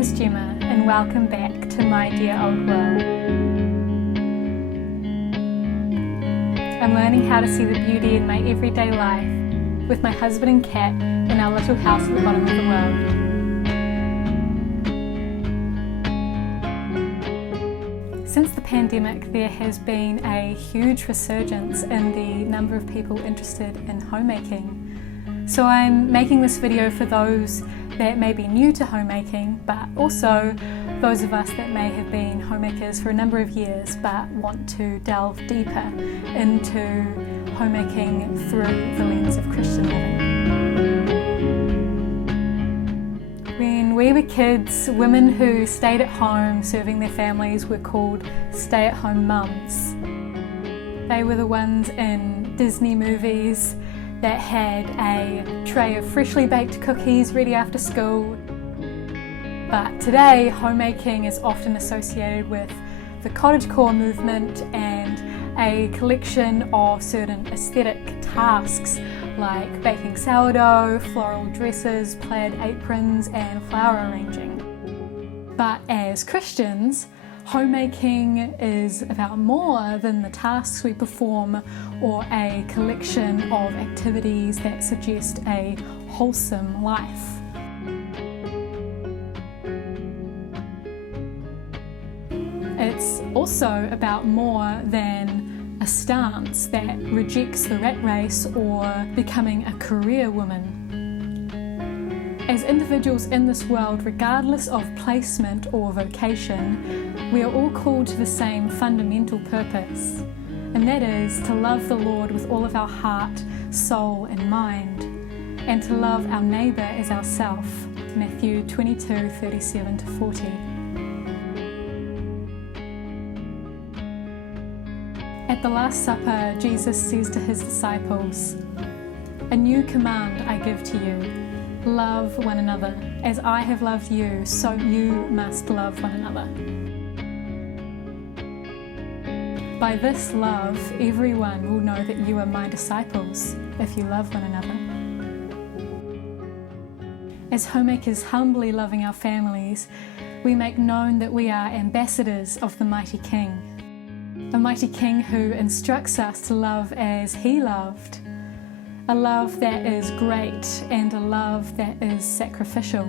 is Gemma, and welcome back to my dear old world. I'm learning how to see the beauty in my everyday life with my husband and cat in our little house at the bottom of the world. Since the pandemic, there has been a huge resurgence in the number of people interested in homemaking. So I'm making this video for those that may be new to homemaking, but also those of us that may have been homemakers for a number of years but want to delve deeper into homemaking through the lens of Christian living. When we were kids, women who stayed at home serving their families were called stay-at-home mums. They were the ones in Disney movies that had a tray of freshly baked cookies ready after school. But today, homemaking is often associated with the cottagecore movement and a collection of certain aesthetic tasks like baking sourdough, floral dresses, plaid aprons, and flower arranging. But as Christians, homemaking is about more than the tasks we perform or a collection of activities that suggest a wholesome life. It's also about more than a stance that rejects the rat race or becoming a career woman. As individuals in this world, regardless of placement or vocation, we are all called to the same fundamental purpose, and that is to love the Lord with all of our heart, soul and mind, and to love our neighbour as ourself, Matthew 22:37-40. At the Last Supper, Jesus says to his disciples, "A new command I give to you, love one another. As I have loved you, so you must love one another. By this love, everyone will know that you are my disciples, if you love one another." As homemakers humbly loving our families, we make known that we are ambassadors of the mighty King. A mighty King who instructs us to love as he loved. A love that is great and a love that is sacrificial.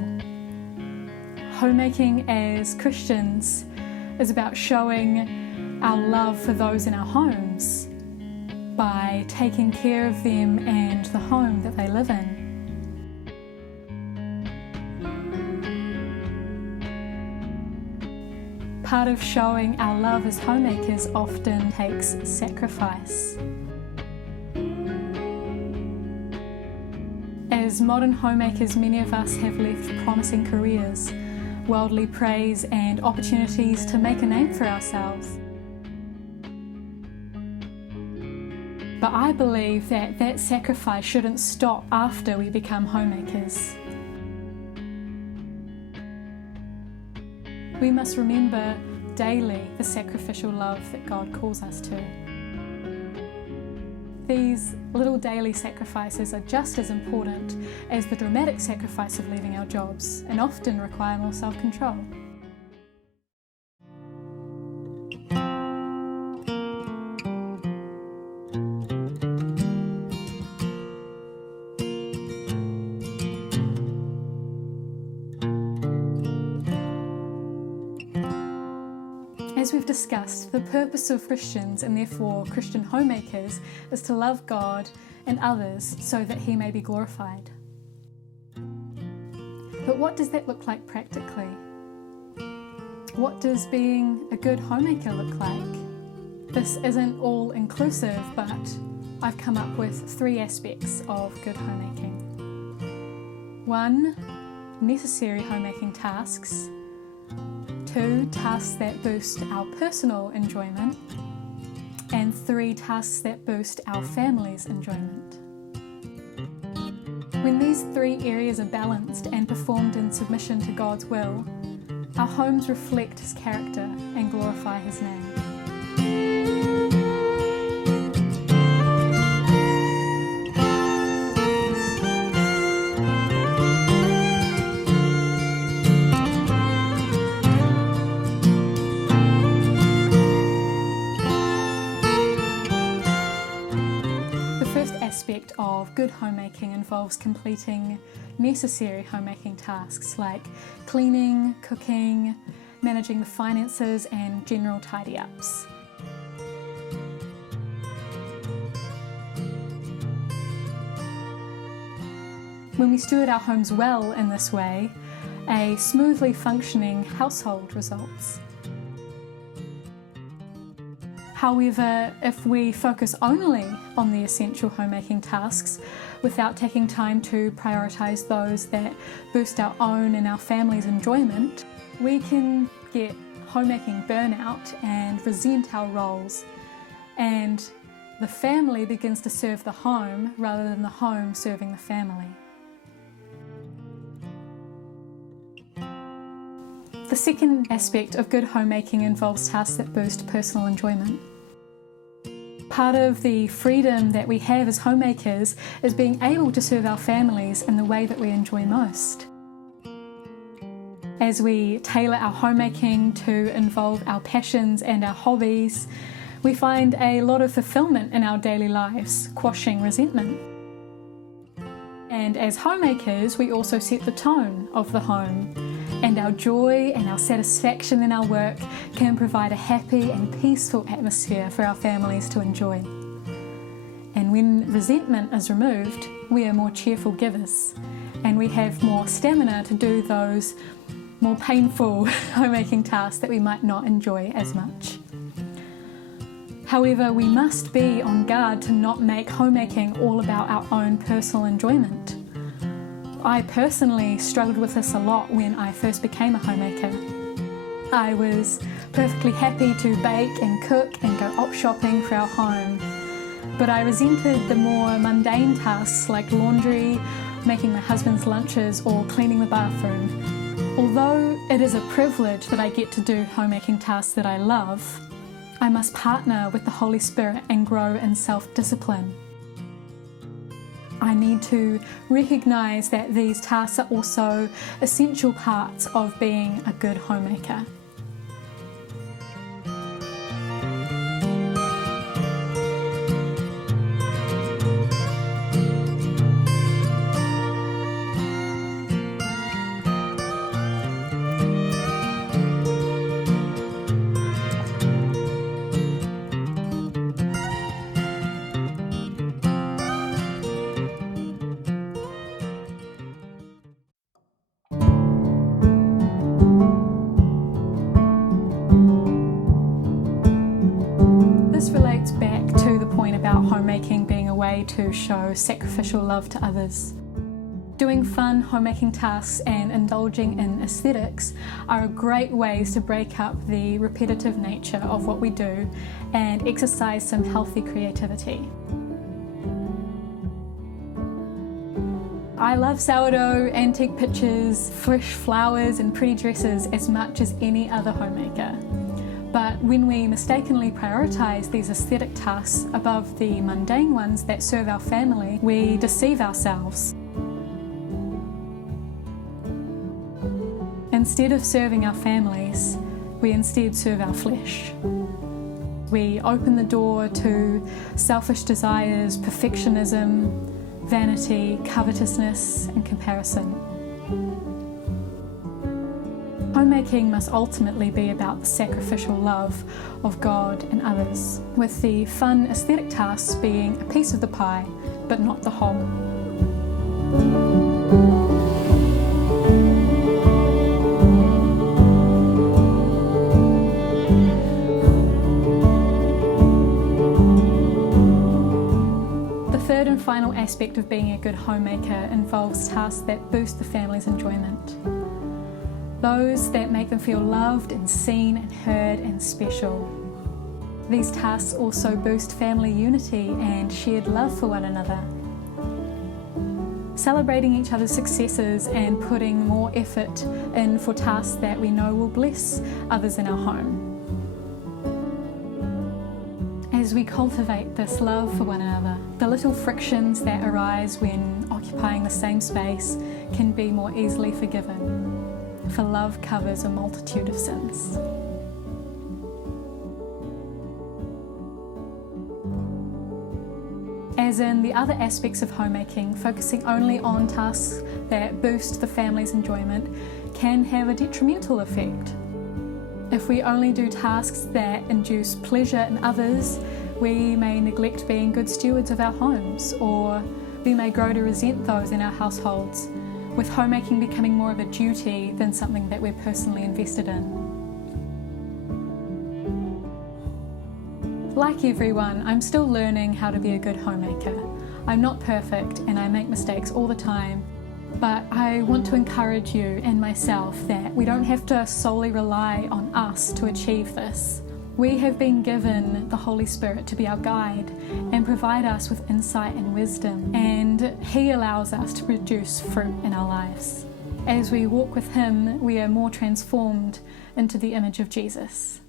Homemaking as Christians is about showing our love for those in our homes by taking care of them and the home that they live in. Part of showing our love as homemakers often takes sacrifice. As modern homemakers, many of us have left promising careers, worldly praise and opportunities to make a name for ourselves. But I believe that that sacrifice shouldn't stop after we become homemakers. We must remember daily the sacrificial love that God calls us to. These little daily sacrifices are just as important as the dramatic sacrifice of leaving our jobs, and often require more self-control. As we've discussed, the purpose of Christians, and therefore Christian homemakers, is to love God and others so that he may be glorified. But what does that look like practically? What does being a good homemaker look like? This isn't all inclusive, but I've come up with 3 aspects of good homemaking. 1, necessary homemaking tasks. 2, tasks that boost our personal enjoyment. And 3, tasks that boost our family's enjoyment. When these 3 areas are balanced and performed in submission to God's will, our homes reflect his character and glorify his name. aspect of good homemaking involves completing necessary homemaking tasks like cleaning, cooking, managing the finances, and general tidy-ups. When we steward our homes well in this way, a smoothly functioning household results. However, if we focus only on the essential homemaking tasks without taking time to prioritise those that boost our own and our family's enjoyment, we can get homemaking burnout and resent our roles, and the family begins to serve the home rather than the home serving the family. The second aspect of good homemaking involves tasks that boost personal enjoyment. Part of the freedom that we have as homemakers is being able to serve our families in the way that we enjoy most. As we tailor our homemaking to involve our passions and our hobbies, we find a lot of fulfillment in our daily lives, quashing resentment. And as homemakers, we also set the tone of the home, and our joy and our satisfaction in our work can provide a happy and peaceful atmosphere for our families to enjoy. And when resentment is removed, we are more cheerful givers, and we have more stamina to do those more painful homemaking tasks that we might not enjoy as much. However, we must be on guard to not make homemaking all about our own personal enjoyment. I personally struggled with this a lot when I first became a homemaker. I was perfectly happy to bake and cook and go op shopping for our home, but I resented the more mundane tasks like laundry, making my husband's lunches, or cleaning the bathroom. Although it is a privilege that I get to do homemaking tasks that I love, I must partner with the Holy Spirit and grow in self-discipline. I need to recognise that these tasks are also essential parts of being a good homemaker. This relates back to the point about homemaking being a way to show sacrificial love to others. Doing fun homemaking tasks and indulging in aesthetics are great ways to break up the repetitive nature of what we do and exercise some healthy creativity. I love sourdough, antique pictures, fresh flowers and pretty dresses as much as any other homemaker. But when we mistakenly prioritise these aesthetic tasks above the mundane ones that serve our family, we deceive ourselves. Instead of serving our families, we instead serve our flesh. We open the door to selfish desires, perfectionism, vanity, covetousness, and comparison. Homemaking must ultimately be about the sacrificial love of God and others, with the fun aesthetic tasks being a piece of the pie, but not the whole. The third and final aspect of being a good homemaker involves tasks that boost the family's enjoyment. Those that make them feel loved and seen and heard and special. These tasks also boost family unity and shared love for one another. Celebrating each other's successes and putting more effort in for tasks that we know will bless others in our home. As we cultivate this love for one another, the little frictions that arise when occupying the same space can be more easily forgiven. For love covers a multitude of sins. as in the other aspects of homemaking, focusing only on tasks that boost the family's enjoyment can have a detrimental effect. If we only do tasks that induce pleasure in others, we may neglect being good stewards of our homes, or we may grow to resent those in our households, with homemaking becoming more of a duty than something that we're personally invested in. Like everyone, I'm still learning how to be a good homemaker. I'm not perfect and I make mistakes all the time, but I want to encourage you and myself that we don't have to solely rely on us to achieve this. We have been given the Holy Spirit to be our guide and provide us with insight and wisdom, and He allows us to produce fruit in our lives. As we walk with Him, we are more transformed into the image of Jesus.